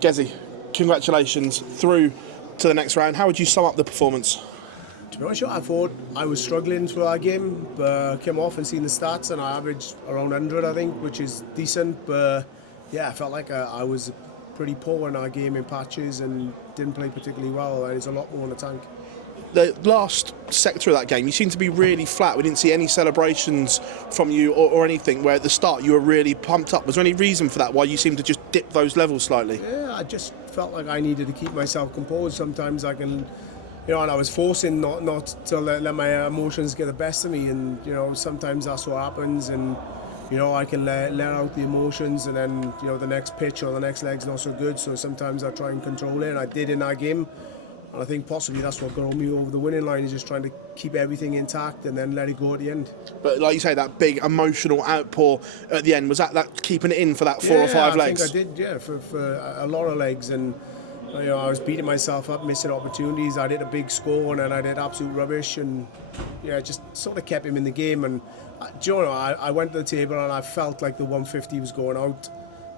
Gezi, congratulations through to the next round. How would you sum up the performance? To be honest, I thought I was struggling through our game, but came off and seen the stats, and I averaged around 100, I think, which is decent. But yeah, I felt like I was pretty poor in our game in patches and didn't play particularly well. There's a lot more in the tank. The last sector of that game, you seemed to be really flat. We didn't see any celebrations from you or anything, where at the start you were really pumped up. Was there any reason for that, why you seemed to just dip those levels slightly? Yeah, I just felt like I needed to keep myself composed. Sometimes I can, and I was forcing not to let my emotions get the best of me, and sometimes that's what happens, and I can let out the emotions, and then the next pitch or the next leg's not so good, so sometimes I try and control it, and I did in our game, and I think possibly that's what got me over the winning line, is just trying to keep everything intact and then let it go at the end. But like you say, that big emotional outpour at the end, was that keeping it in for that 4 or 5 legs? I think I did, yeah, for a lot of legs, and I was beating myself up, missing opportunities. I did a big score and then I did absolute rubbish, and just sort of kept him in the game. And I went to the table and I felt like the 150 was going out,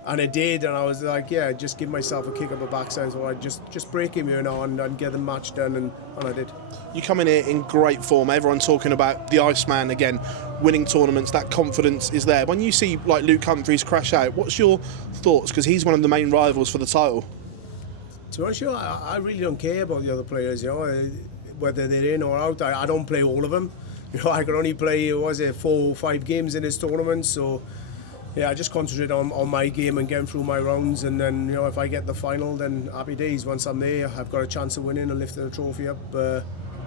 and it did. And I was like, just give myself a kick up the backside. So I just break him and get the match done, and I did. You come in here in great form. Everyone's talking about the Iceman again, winning tournaments. That confidence is there. When you see like Luke Humphries crash out, what's your thoughts? Because he's one of the main rivals for the title. To be honest, I really don't care about the other players, whether they're in or out. I don't play all of them. I could only play, 4 or 5 games in this tournament, so I just concentrate on my game and getting through my rounds, and then, if I get the final, then happy days. Once I'm there, I've got a chance of winning and lifting the trophy up.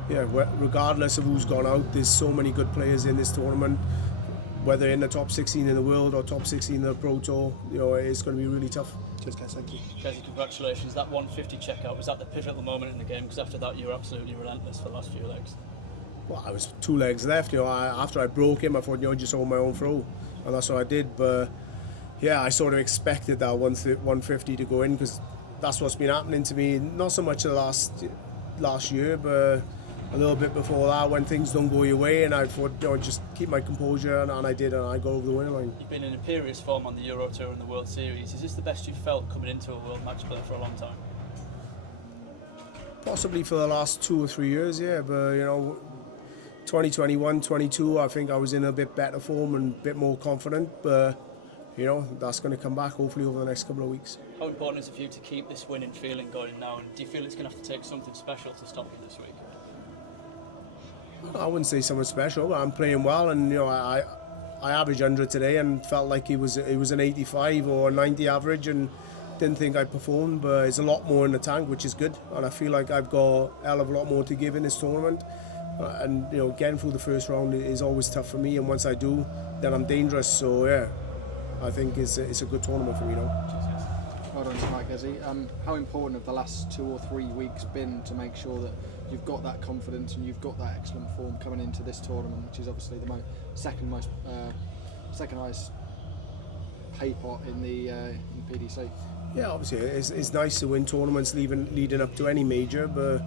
Regardless of who's gone out, there's so many good players in this tournament, whether in the top 16 in the world or top 16 in the Pro Tour, it's going to be really tough. Cheers, guys, thank you. Gezi, congratulations. That 150 checkout, was that the pivotal moment in the game? Because after that you were absolutely relentless for the last few legs. Well, I was 2 legs left. After I broke him, I thought, just hold my own throw, and that's what I did. But I sort of expected that 150 to go in, because that's what's been happening to me. Not so much the last year, but a little bit before that, when things don't go your way, and I thought, just keep my composure, and I did, and I got over the winning line. You've been in imperious form on the Euro Tour and the World Series. Is this the best you've felt coming into a World Match Play for a long time? Possibly for the last 2 or 3 years, yeah, but 2021, 22, I think I was in a bit better form and a bit more confident, but that's going to come back hopefully over the next couple of weeks. How important is it for you to keep this winning feeling going now, and do you feel it's going to have to take something special to stop you this week? I wouldn't say something special, but I'm playing well, and I averaged 100 today and felt like it was an 85 or a 90 average, and didn't think I performed, but it's a lot more in the tank, which is good, and I feel like I've got a hell of a lot more to give in this tournament, and getting through the first round is always tough for me, and once I do, then I'm dangerous. So I think it's a good tournament for me now. Well done tonight, Gezi. How important have the last 2 or 3 weeks been to make sure that you've got that confidence and you've got that excellent form coming into this tournament, which is obviously the second highest pay pot in the PDC? Yeah, obviously it's nice to win tournaments leading up to any major, but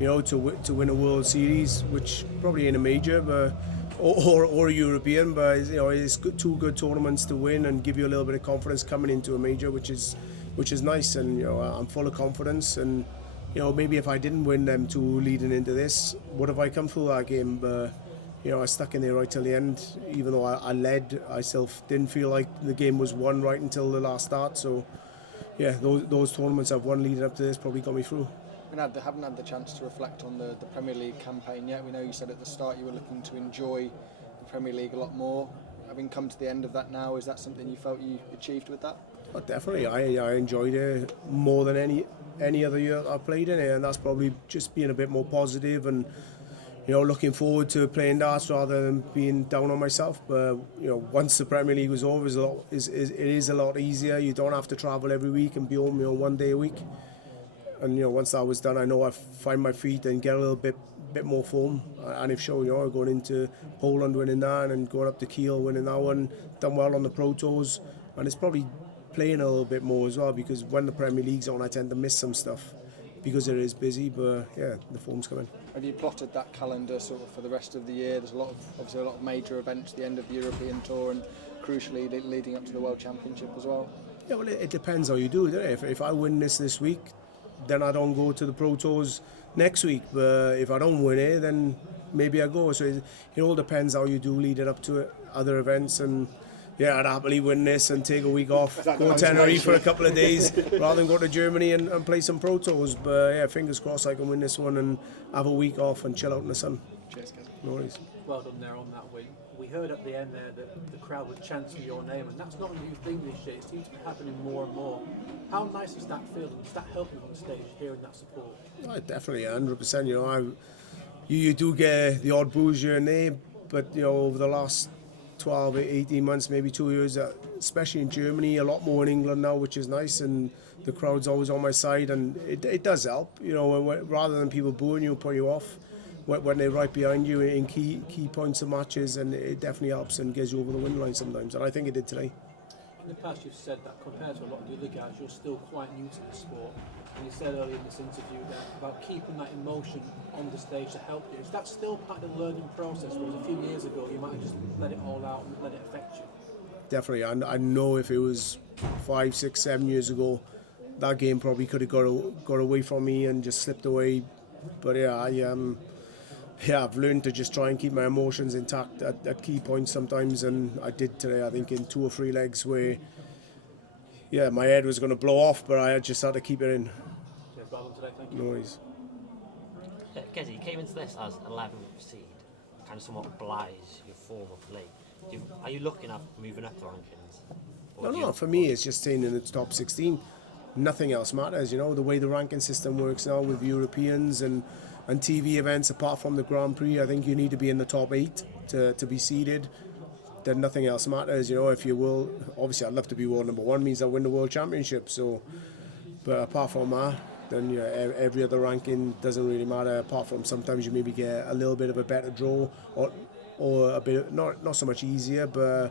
to win a World Series, which probably ain't a major, but or a European, but it's two good tournaments to win and give you a little bit of confidence coming into a major, which is nice, and I'm full of confidence, and maybe if I didn't win them 2 leading into this, would have I come through that game? But I stuck in there right till the end. Even though I led, I still didn't feel like the game was won right until the last start. So those tournaments I've won leading up to this probably got me through. We haven't had the chance to reflect on the Premier League campaign yet. We know you said at the start you were looking to enjoy the Premier League a lot more. Having come to the end of that now, is that something you felt you achieved with that? Oh, definitely, I enjoyed it more than any other year I played in it, and that's probably just being a bit more positive and looking forward to playing darts rather than being down on myself. But once the Premier League was over, it is a lot easier. You don't have to travel every week and be home 1 day a week. And once that was done, I know I find my feet and get a little bit more form. And if so, going into Poland winning that, and going up to Kiel winning that one, done well on the Pro Tours, and it's probably playing a little bit more as well, because when the Premier League's on, I tend to miss some stuff because it is busy. But the form's coming. Have you plotted that calendar sort of for the rest of the year? There's obviously a lot of major events, the end of the European Tour, and crucially leading up to the World Championship as well. Yeah, well, it depends how you do, doesn't it? If I win this week, then I don't go to the Pro Tours next week. But if I don't win it, then maybe I go. So it all depends how you do lead it up to it, other events. And yeah, I'd happily win this and take a week off, go to Tenerife for a couple of days rather than go to Germany and play some Pro Tours. But yeah, fingers crossed I can win this one and have a week off and chill out in the sun. Cheers, guys. No worries. Well done there on that win. We heard at the end there that the crowd were chanting your name, and that's not a new thing this year. It seems to be happening more and more. How nice is that feeling? Does that help you on stage, hearing that support? Oh, definitely, 100%. You know, you do get the odd booze here and there, but you know, over the last 12, 18 months, maybe 2 years, especially in Germany, a lot more in England now, which is nice, and the crowd's always on my side, and it does help. You know, rather than people booing you and putting you off, when they're right behind you in key points of matches, and it definitely helps and gets you over the win line sometimes, and I think it did today. In the past you've said that compared to a lot of the other guys, you're still quite new to the sport, and you said earlier in this interview that about keeping that emotion on the stage to help you. Is that still part of the learning process, whereas a few years ago you might have just let it all out and let it affect you? Definitely, I know if it was 5, 6, 7 years ago, that game probably could have got away from me and just slipped away. But yeah, I've learned to just try and keep my emotions intact at key points sometimes, and I did today, I think, in 2 or 3 legs where, yeah, my head was going to blow off, but I just had to keep it in. Well done today, thank you. No worries. Gezi, you came into this as 11th seed, kind of somewhat belies your form of play. Are you looking at moving up the rankings? No, for me it's just staying in the top 16. Nothing else matters, you know, the way the ranking system works now with Europeans and TV events, apart from the Grand Prix, I think you need to be in the top 8 to be seeded. Then nothing else matters, you know. If you will, obviously I'd love to be world number 1, means I win the world championship. So, but apart from that, then yeah, every other ranking doesn't really matter. Apart from sometimes you maybe get a little bit of a better draw, or a bit not so much easier, but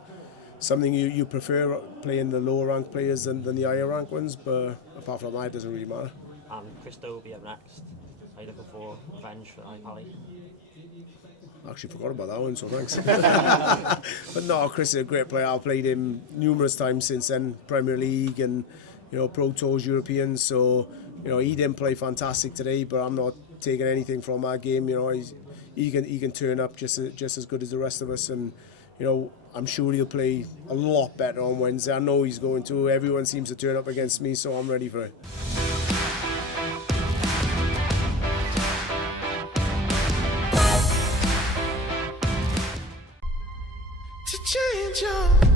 something you prefer playing the lower ranked players than the higher ranked ones. But apart from that, it doesn't really matter. And Christobi up next. Are you looking for revenge for iPally? I actually forgot about that one, so thanks. But no, Chris is a great player. I've played him numerous times since then, Premier League and, you know, Pro Tours, Europeans. So, you know, he didn't play fantastic today, but I'm not taking anything from our game. You know, he can turn up just as good as the rest of us, and you know, I'm sure he'll play a lot better on Wednesday. I know he's going to. Everyone seems to turn up against me, so I'm ready for it. Change your